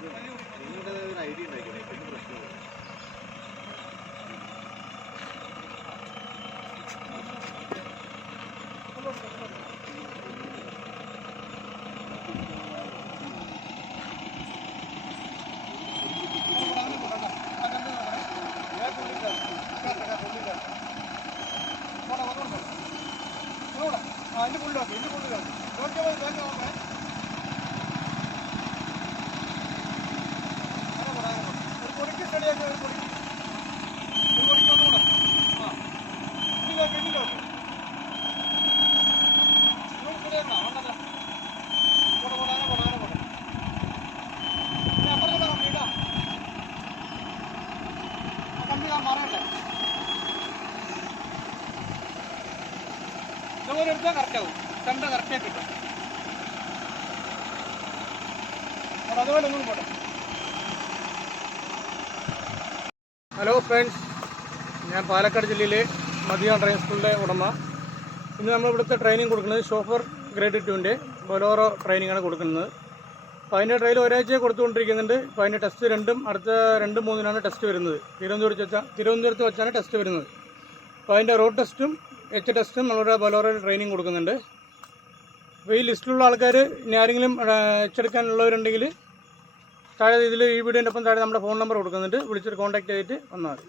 നിങ്ങളുടെ ഒരു ഐഡിയ ഉണ്ടായിരിക്കണം, പിന്നെ പ്രശ്നമില്ല. അതിൻ്റെ പുള്ളിലാക്കി ഓക്കെ ഓക്കെ ഒരു പൊടിക്ക് സ്റ്റഡിയാക്കി ഒരു പൊടിക്ക് ഒന്നുകൂടെ ഇതിലോട്ട് ശരിയാക്കണം വന്നത് പോട്ടെ അങ്ങനെ പോട്ടെ പിന്നെ അപ്പുറത്തുള്ള കമ്പിട്ടാ ആ കമ്പി മാറണ്ടേ ഇതുപോലെ എടുത്താൽ കറക്റ്റാവും കണ്ട കറക്റ്റായി കിട്ടും. അപ്പോൾ അതുപോലെ ഒന്നും പോട്ടെ. ഹലോ ഫ്രണ്ട്സ്, ഞാൻ പാലക്കാട് ജില്ലയിലെ മദിയ ഡ്രൈവിംഗ് സ്കൂളിലെ ഉടമ. ഇന്ന് നമ്മളിവിടുത്തെ ട്രെയിനിങ് കൊടുക്കുന്നത് ഷോഫർ ഗ്രേഡ് 2ൻ്റെ ബൊലോറോ ട്രെയിനിങ്ങാണ് കൊടുക്കുന്നത്. അപ്പോൾ അതിൻ്റെ ട്രെയിൽ ഒരാഴ്ച കൊടുത്തുകൊണ്ടിരിക്കുന്നുണ്ട്. അപ്പോൾ അതിൻ്റെ ടെസ്റ്റ് അടുത്ത 2-3 ടെസ്റ്റ് വരുന്നത്. തിരുവനന്തപുരത്ത് വെച്ചാണ് ടെസ്റ്റ് വരുന്നത്. അപ്പോൾ അതിൻ്റെ റോഡ് ടെസ്റ്റും ടെസ്റ്റും നമ്മളുടെ ബൊലോറോയിൽ ട്രെയിനിങ് കൊടുക്കുന്നുണ്ട്. അപ്പോൾ ഈ ലിസ്റ്റിലുള്ള ആൾക്കാർ ഇനി ആരെങ്കിലും എടുക്കാനുള്ളവരുണ്ടെങ്കിൽ താഴെ ഈ വീഡിയോൻ്റെ ഒപ്പം താഴെ നമ്മുടെ ഫോൺ നമ്പർ കൊടുക്കുന്നുണ്ട്. വിളിച്ചിട്ട് കോൺടാക്ട് ചെയ്തിട്ട് വന്നാൽ മതി.